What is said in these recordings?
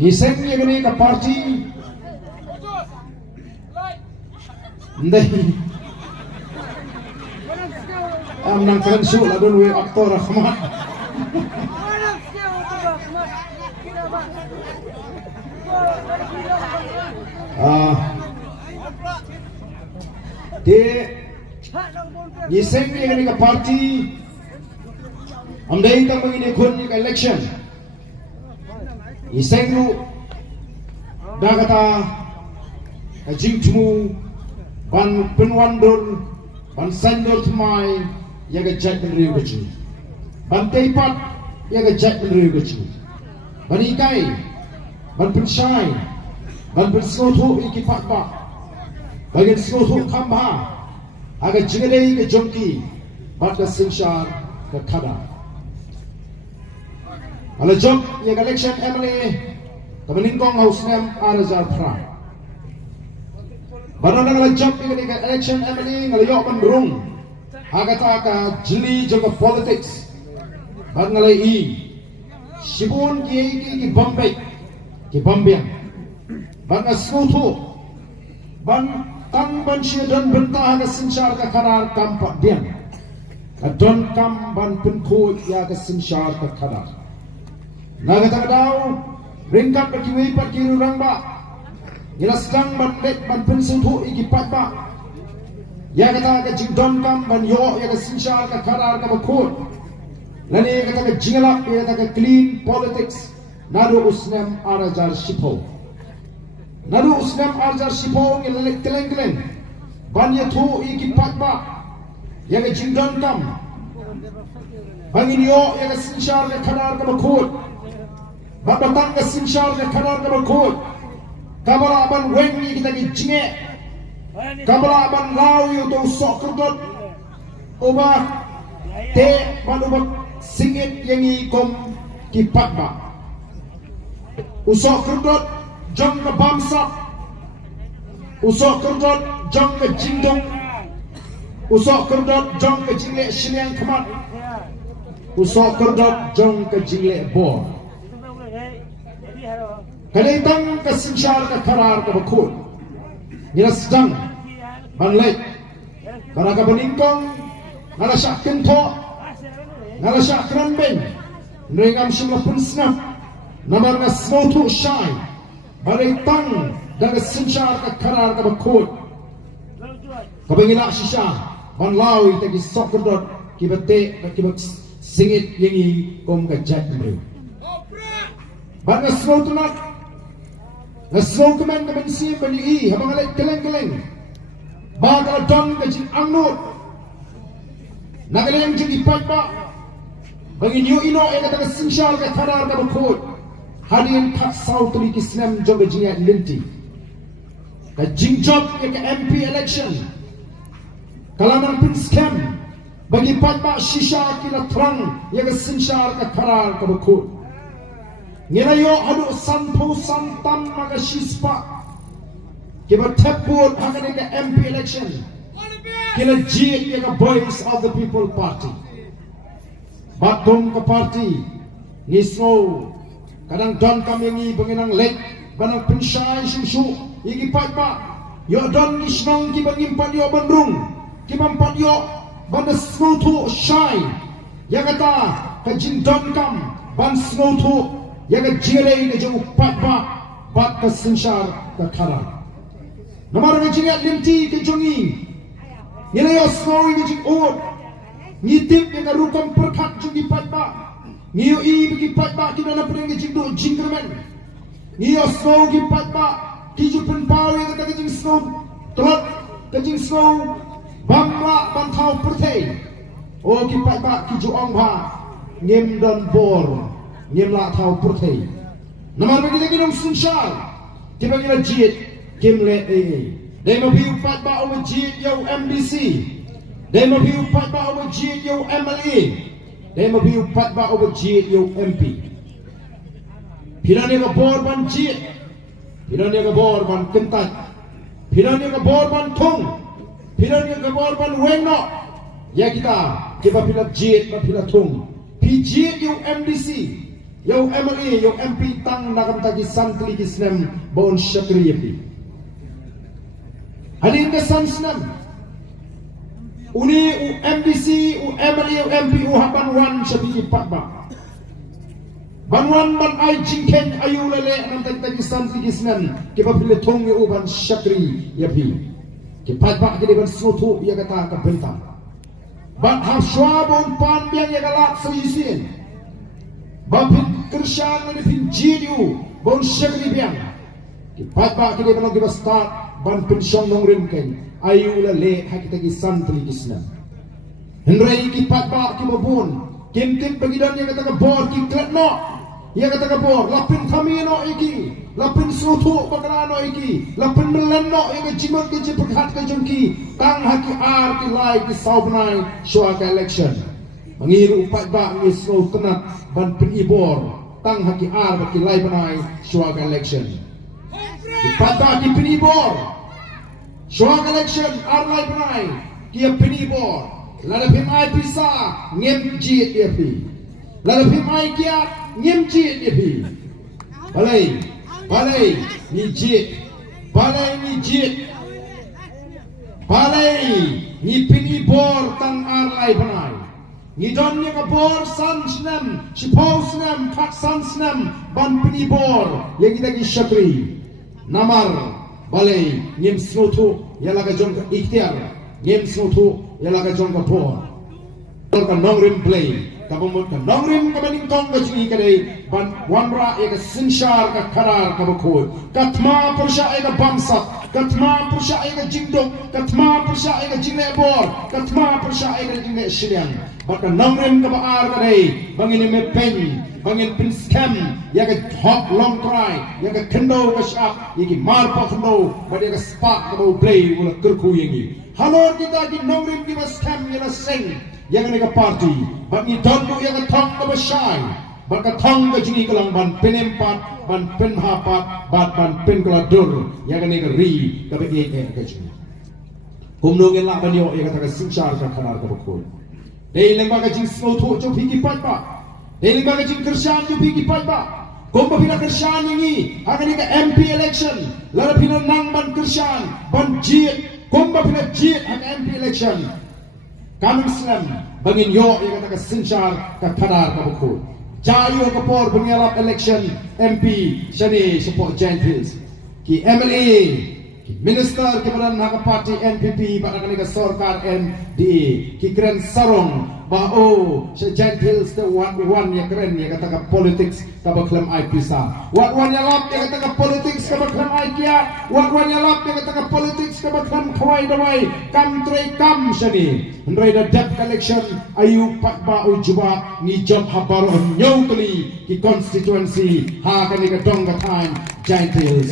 Giseng yang ini ke parti Ndai nang keren su ladon we aktor Rahmat di Giseng yang ini ke parti Amdai tak mengini kun ni election Giseng lu dah kata kajing cemu ban penwandur ban sandor thmai yaga jat menriu gachu ban teipat yaga jat menriu gachu ban ikai ban penshai ban pensotho ikipat ba bagian sotho khamba aga jingdei ke jongki bat ka sinshar ka khada ala jok yaga election MLA kamaningkong hausnem arazar pra Barang nang job ini ke election MLA ngalayok menurung agak jeli juga politics barang ngalay sibun ki Bombay barang skutu ban kang ban siya don bentah ke sinsyar ke karar kampak diam don kam ban penku ya ke sinsyar ke karar naga daw ringkat berkiwi perkiru rangba Ila sedang bandek ban pensutu ikipat ba ya kata ke jingdon kam ban yo ya ke sinsyar ke karar ke bakut lani kata ke jingalap ya kata ke clean politics nadu usnem arajar shipo ngelelek keleng ban ya tu ikipat ba ya ke jingdon kam bangin yo ya ke sinsyar ke karar ke bakut batang ke sinsyar ke karar ke bakut Kabala aban wengi kita jinge, kabala aban lau itu sok kerdot, ubah te ban ubah singit yangi kom kipat ba, usok kerdot jong ke bamsak, usok kerdot jong ke jingdong, usok kerdot jong ke jingle siniang kemat, usok kerdot jong ke jingle bor. Kalaitang kasinsyar ka karar ka bakul Nilasdang Banlay Para ka baningkong Nalasyak kinto Nalasyak kranbeng Nringam simla punsnap Namar na smotu shy Balaitang Dan kasinsyar ka karar ka bakul Kabangila sisya Banlawi tagi sokerdot Kibate kibat singit Yangi kong kajat mrew Bang smotu nak Nasong kemen siya bani habang alay keleng bakal dong kajing angnut nagalayang jing ipat ba bangin yu ino ay kata kasinsyal ka karar ka bakod hadin tak saw tulik islam jong kajing linti kajing job ka MP election kalaman pin scam bagi ipat ba shisha kila terang ya kasinsyal ka karar ka bakod Ngirayo adu santo santam maga shispa Kiba tepur hagani ka MP election Kila jit ka voice of the people party Batum ka party Nisno Kadang don kami ngi banginang lek Banang pensyay shishu Igi patba Yo don nisnong kiba ngimpan yo bandrung Kiba mpan yo Banda snotu shy Yakata kajin don kam Ban snotu Yaga jilay na jang patba bat ka sinsyar ka karar. Namara na jingat limti ka jongi. Nilayo snowy na jing uod. Ngitip yaga rukam perkat jongi patba. Niyo bagi patba kina na pring jing do jingkerman. Niyo snow gi patba kiju penpaw yaga ka jing snow trot ka jing snow bamla bantau pertay. O gi patba kiju ongba ngem don bor. Nyemla tau purthei namar bagi lagi dong sinsyal tiba gila jit kimle dai ma biu pat ba o jit yo MDC dai ma biu pat ba o jit yo MLA dai ma biu pat ba o jit yo MP pirane ka bor ban jit pirane ka bor ban kentat pirane ka bor ban thong pirane ka bor ban wengno ya kita pila jit ba pila thong pi jit yo MDC Yo MLA, yo MP tang nakam tagi santli kisnem baun syakri yapi. Hadin ke sansnam. Uni u MDC, u MLA, u MP, u haban wan syabi ipak ba. Banwan ban ay jingken ayu lele nam tagi santli kisnem kiba pile thong yo ban syakri yapi. Kipat ba kini ban snotu ya kata ka bentang. Ban hafshwa bon pan biang ya galak seyisin. Bapin kershan ni pin jidu bon syakri biang. Kipat ba kini ban kiba start ban pensyong nong rimken ayu lele hakita ki santli kisnem. Hendrai kipat ba kiba bon kim bagidan ya kata ka bor ki kletno. Ya kata ka bor lapin kami no iki. Lapin sutu bagrano iki, lapin melenno yang jimot ke perhat ke jengki, tang haki ar ki lai ki saubnai syuaka election. Mengiru upat ba ni slow kenat ban pin ibor, tang haki ar ki lai banai syuaka election. Upat ba ki pin ibor, syuaka election ar lai banai ki pin ibor. Lada pim ai pisa ngem jiet dia pi. Lada pim ai kiat ngem jiet dia pi. Balai ni jit, balai ni jit, balai ni pini bor tang arlai banai. Ni don ni ka bor san snam, shipau snam, kat san snam, ban pini bor yang kita ki syakri. Namar balai ngim snotu yala ka jong ka ikhtiar, ngim snotu yala ka jong ka bor. Ka nongrim play. Kabumut ka nongrim ka maning tong ka chingi ka day ban wamra e ka sinshar ka karar ka bakod katma pursha e ka bamsat katma pursha e ka jingdok katma pursha e ka jingnebor katma pursha e ka jingne shilian baka nongrim ka baar ka day bangin me pen bangin pin scam ya ka hot long cry ya ka kendo ka shak ya ki marpa kendo bada ya ka spark ka bau play wala kerku yengi halor kita ki nongrim ki ba scam ya la sing yang ni ka party bak ni dongo yang ka thong ka basyai bak ka thong ka jingi kalang ban penempat ban penhapat ban penkeladur yang ni ka ri ka be ka jingi kumno ngel la ban yo yang ka singshar ka khanar ka bakul dei leng ba ka jing slow tho jo phiki pat ba dei leng ba ka jing kershan jo phiki pat ba kom ba pina kershan ni akan ni ka MP election la pina nang ban kershan ban jiet kom ba pina jiet akan MP election Kaming Islam bangin yo yang kata sinshar ka kadar ka buku. Jayo ka por pengelap election MP shani support Gentiles. Ki MLA ki minister ki badan hak parti NPP pada kali ka sarkar MDA ki keren sarong bao sa Gentiles the one ya keren ya kata ka politics ka baklam ai pisa. One ya lap ya kata ka politics ka baklam ai kia. One ya lap ya kata ka politics ka baklam khawai dawai kam tray kam shani. Hendrai da debt collection ayu pat ba u juba ni job habar on nyau kali ki constituency ha kan ka dong ka time Gentiles.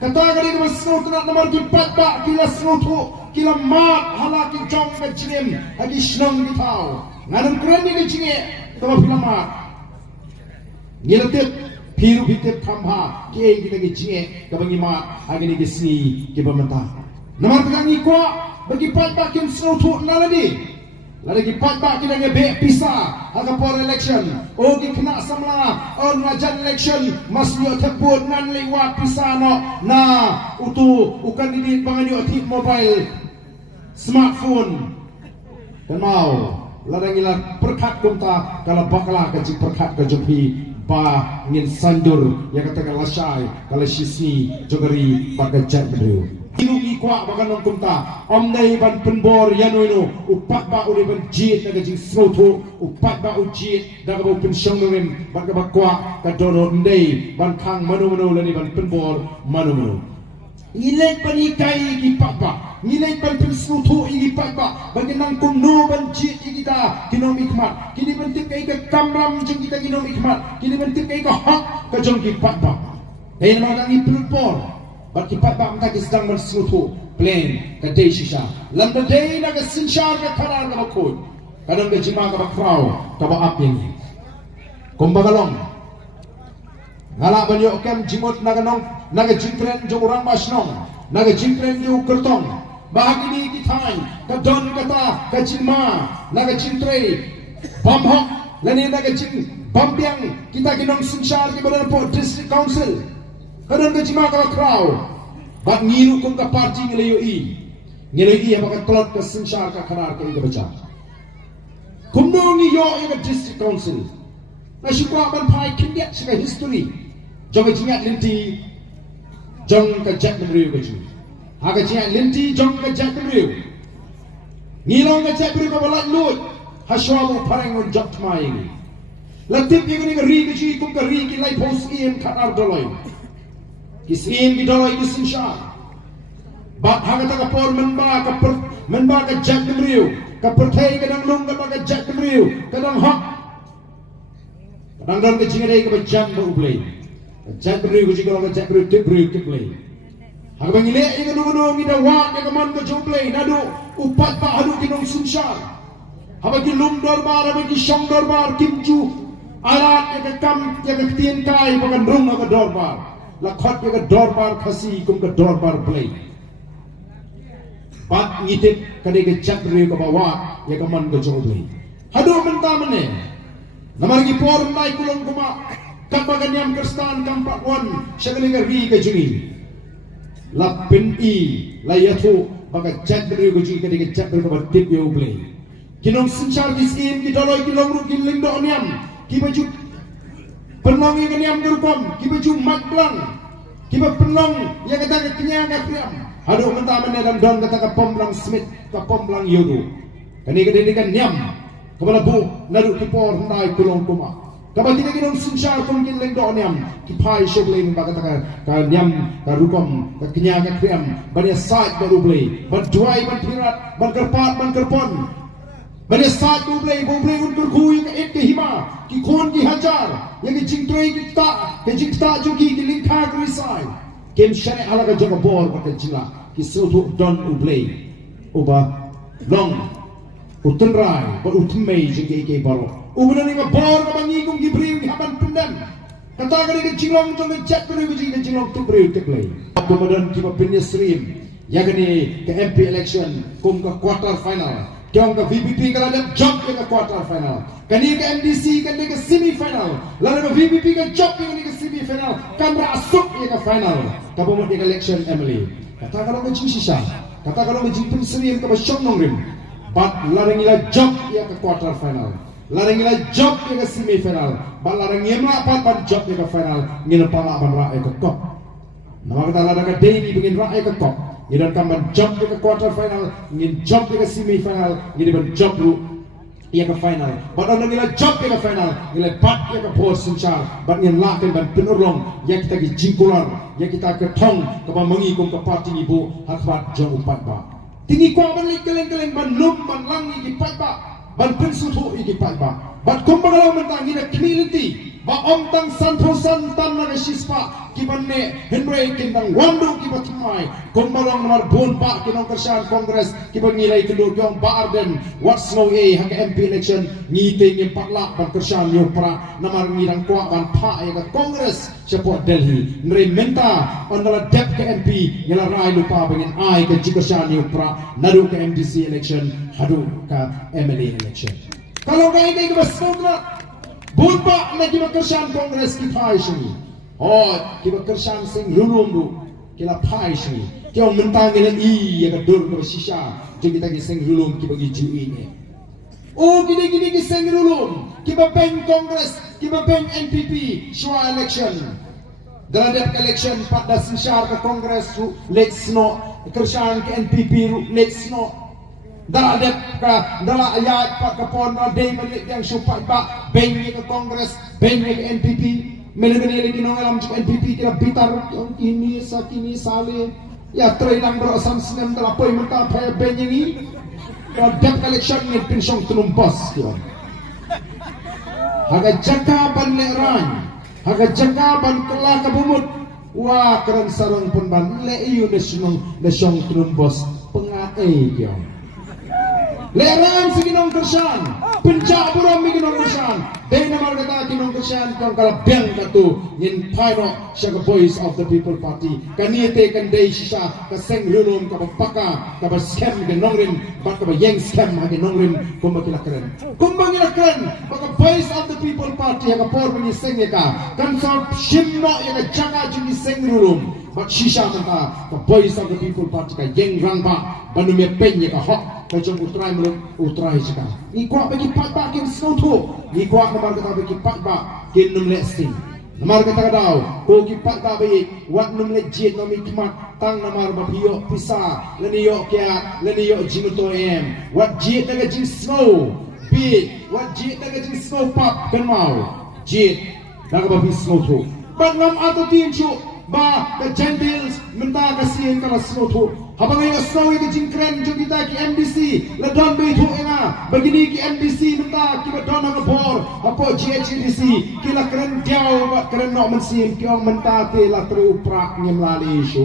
Kata gari ka snutna nomor ki pat ba kila snutu kila mat hala ki jong ka chinim agi shnong ki tau nganam kren ni chinge to filama nilatit Piru bitip kamha ke kita ke chinge ka bangi mat agi ni ke sni ke bamata namar kangi kwa bagi pat ba kim snutu naladi lagi pat ba kita ke be pisa aga por election o ki kena samla on rajan election masyo teput nan liwat pisa no na utu ukan didit banganyo atik mobile smartphone dan mau ladang ilat perkat kumta kalau bakala kaji perkat kajupi ba ngin sandur yang katakan lasai kalau sisni jogari baga jadru Inugi kwa baga nong kumta omnai ban penbor yanoino upat ba uli ban jit naga jing snoto upat ba ujit daga bo pensyong ngem baga bakwa kadono ndai ban kang manu lani ban penbor manu Nilai panikai igi papa, nilai pan snoto igi papa, bagi nang kumno ban jit kita kinom ikmat, kini bentik kai ke kamram jeng kita kinom ikmat, kini bentik kai ke hak ke jeng ki papa. Dai nama nang ipulpor, bagi papa mta ki sedang ban snoto plan ke dai shisha. Lam da dai naga sinshar ke karar ka bakod. Kadang ke jima ka bakrau, ka ba aping. Kumbagalong. Ngala banyo kem jimot naganong naga jingkren jo orang masnong naga jingkren jo kertong bahagi ni kitai ka don kata ka jima naga jintre Bamhok lani na kecing bampiang kita kinong sinsyar ki badan po district council kadon ka jima ka crowd bat ngiru kung ka party ngelayo apaka klot ka sinsyar ka karar ka iga baca kumno ngi yo ka district council na shikwa ban pai kinget shika history jong ka jingat linti jong ka jack namriu ka ju haga jingat linti jong ka jack namriu ngilong ka jack namriu ka balat lut Hashwamu parang on jot maing. Latip yung nga ri kaji kung ka ri kilay post iem kanar doloy. Kisim ki doloy kisim siya. Bat hagata ka por menba ka jack demriu. Kapertay ka ng lung ka jack demriu. Kadang hak. Kadang don ka jingaday ka ba jam ba ublay. Jack demriu kaji ka jack demriu tiblay. Hagbang ile yung nungunong idawat yung kaman ka jublay. Nado upat pa halo kinong simsyar. Habagi lum dorbar, habagi syong dorbar, kimju, alat yang kam, yang ketien kai, bagan rung aga dorbar, lakot yang dorbar kasi kum ke dorbar play. Bat ngitip kadai ke cak dari ke bawah, yang kaman ke jong play. Hadu mentah mene, namargi por nai kulon kuma, kabagan yang kerstan kampak wan, syakali ke ri ke jungi. Lapin i, layatu, baga cak dari ke jungi kadai ke cak dari ke bawah tip yo play. Kinong sinsyar di skim, kidoloy kinong rukin lindo niam, kibaju penong yang niam gerkom, kibaju maglang, kiba penong yang kata kenyang kriam. Aduh mentah mana dan don kata kapom lang smith, kapom lang yodo. Kani kadinikan niam, kepala bu nadu kipor hendai kulong kuma. Kapag kita kinong sinsyar kung kin lindo niam, kipai shoglay mba kata ka niam, ka rukom, ka kenyang kriam, banyak side baru blay, berduai berpirat, berkerpat, berkerpon. Bani saat bublay untur kui ke ek ke hima ki khon ki hajar yang ki jingtrei ki jingta jugi ki lingkha ki risai kem shane ala ka jaga bor ka jila ki sotu don ublay uba long utunrai ba utmei jenge ke baro ubna ni ka bor ka bangi kum ki brim ki haban pindan kata ka ni jilong jong chat ko ni jilong tu brim teklay kemudian ki pinya stream ya ni ke MP election kum ka quarter final Kyong ka VPP ka lang jump ka quarter final. Kani ka MDC ka ni ka semi final. Lalu ka VPP ka jump ka ni ka semi final. Kamra asuk ka final. Kapamot ka election Emily. Kata ka lang ka sisa. Kata ka lang ka jimpin seri ka ba syong nongrim. But larang ila jump ka quarter final. Larang ila jump ka semi final. But larang yemla pat jump ka final. Ngina pala ban raay ka kop. Nama kata larang ka daily bingin raay ka kop. Ngidon kamban jump ke quarter final, ngin jump ke semi final, ngin ban jump lu ia ke final. Badan ngila jump ke final, ngila bat ia ke pos sinchar, bat ngin la ke ban penurong, ya kita ki jingkular, ya kita ke tong ke mangi kum ke parti ibu hakbat jong upat ba. Tinggi kwa ban keleng-keleng ban lum ban langi ki pat ba, ban pensutu ki pat ba. Bat kumbagalau mentang ngina community ba om tang santosan tan na sispa kibanne henry kindang wandu kibatumai kumbalong nomor bun pa kinong kersan kongres kibangilay kedua kyong ba arden what's no a hak MP election ngite ngi patla ban kersan yo pra namar ngirang kwa ban pa ya kongres sepo Delhi nre menta ondala dep ke MP ngela rai lupa bengin ai ke jikkersan yo pra nadu ke MDC election hadu ka MLA election kalau kaya kaya basondra Bunpa na kiba kersan kongres ki pai sini. Oh, kiba kersan sing lulum du kila pai sini. Kau mentang dengan ya kadur ke sisa. Jadi kita ki sing lulum kiba ki ini. Oh, gini ki sing lulum. Kiba pen kongres, kiba pen NPP shua election. Dalam election pada sisa ke kongres let's no kersan ke NPP let's no. Dalam ayat pak kapon day balik yang supaya pak bengi ke kongres bengi ke NPP menegani lagi nong alam juga NPP kira bitar ini sakini sale ya terhilang berasam senam dalam poin mentah payah bengi ini dap election ni pinsong tunumbas kira haga jaka ban leran haga jaka ban kelak kabumut wah keren sarung pun ban le iu nesong tunumbas pengai kira Leran si ginong kersan, pencak buram mi ginong kersan. Day na kata kinong kesyan kong kalabang katu in final siya ka Voice of the People Party kanite kanday siya kaseng rulong kapapaka kapaskem ganongrin baka ba yang scam hagi nongrin kumbakilakren baka Voice of the People Party haga por mengiseng ka kansol shimno yaga jaga jungi seng rulong bak shisha manta ka Voice of the People Party ka yang rangba banume penye ka hok kacang utrai jika. Ikuak bagi pat kin snoto. Ikuak namar kata bagi pat kin numle sting. Namar kata kadau. Ko ki pat bagi wat numle jit nomi kmat tang namar babiyo pisa leniyo kiat leniyo jimuto em. Wat jit naga jing snow. Bit wat jit naga jing snow pop kan mau. Jit naga babi snoto. Bat ngam ato tinchu ba ka jendils menta kasihin kala snoto. Habang yung snow yung jingkren yung kita ki MBC ladon beito nga begini ki MBC minta ki badon ang bor apo GHDC kila kren diaw ba kren no mensin ki ang menta te la truprak ni mlali isu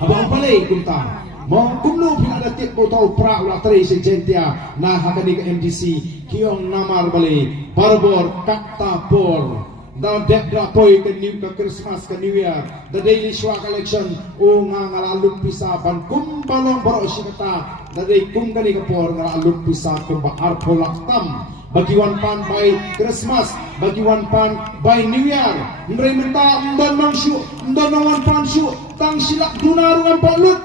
habang palay kunta mo kumno pinadatit ko tau pra la tre si gentia na hakani ka MBC ki ang namar balay barbor kakta por dalam dekda toy ke new ke Christmas ke New Year the daily shwa collection o nga ngalalum pisa ban kum balong baro sikata the day kum kani kapor ngalalum pisa kum ba arpo laktam bagi wan pan by Christmas bagi wan pan by New Year ndre menta ndon mang shu ndon wan pan shu tang silak dunarungan palut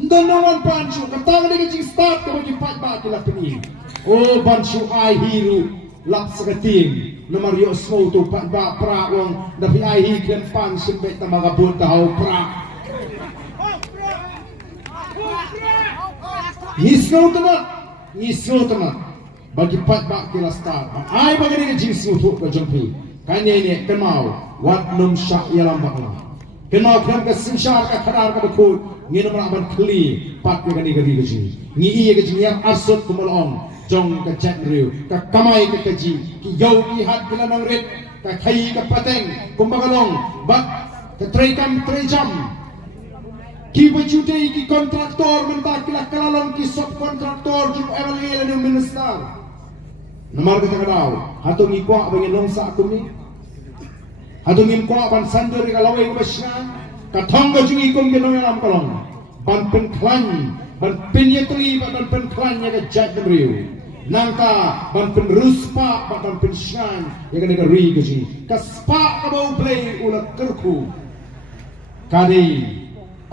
ndon wan pan shu katang ni kicing start ka bagi pat ba kila peni o ban shu ai hiru lak sakating nomor yo snow tu pat ba pra wong dapi ai hi ken pan simbe ta mga buta ho pra ni snow tama bagi pat ba kila star ai bagi ni jing snow tu ka jompi kanya ni kenau wat num sha yalam bakla kenau kram ka simshar ka kharar ka bakut ngi nomor aban kli pat ka ni gadi gaji ngi i ka jing yang asut kumalong jong ka chat riu ka kamai ka kaji ki yau ki hat kila nang ret ka khai ka pateng kumbagalong bak ka trejam ki bajute ki kontraktor menta kila kalalong ki subkontraktor ju evaluate ni minister namar ka kadau hatong ikwa bangin longsa akumi hatong ikwa ban sandur ka lawe ka basya ka thongga ju ikom ke nong alam kalong ban pen klan ban penyetri ban pen klan ya ka chat riu nangka ban pen ruspa ban pen shan ya ka negeri gaji ka spa ka bau play ulat kerku kadi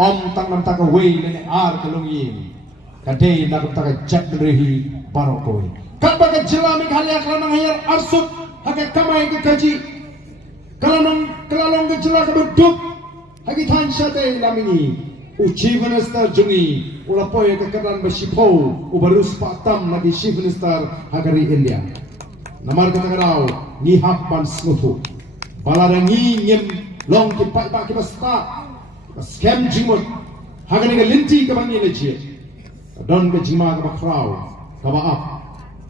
om tang nam tak wei ne ar kalungin kade nak tak chat rehi barokoi kat baga jelami khalya kalanang hayar arsut hake kamai ke kaji kalanang ke jela ka beduk hagi than syate lamini Chief Minister jungi ula poy ke kedan basipo ubarus patam lagi Chief Minister hagari India namar kata karau ni hakban smutu balarangi nyem long ki pai ba ki basta scam jimot hagani ke linti ke bangi leji don ke jima ke bakrau ka ba up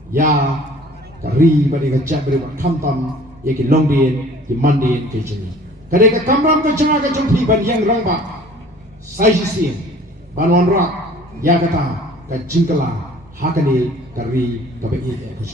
ya kari badi ke chat bari khampam ye ki longdien ki mandien ke jini kade ke kamram ke janga ke jongpi ban yang rangba sai sin banwan rak ya kata ka jingkala hakani kari ka be e ko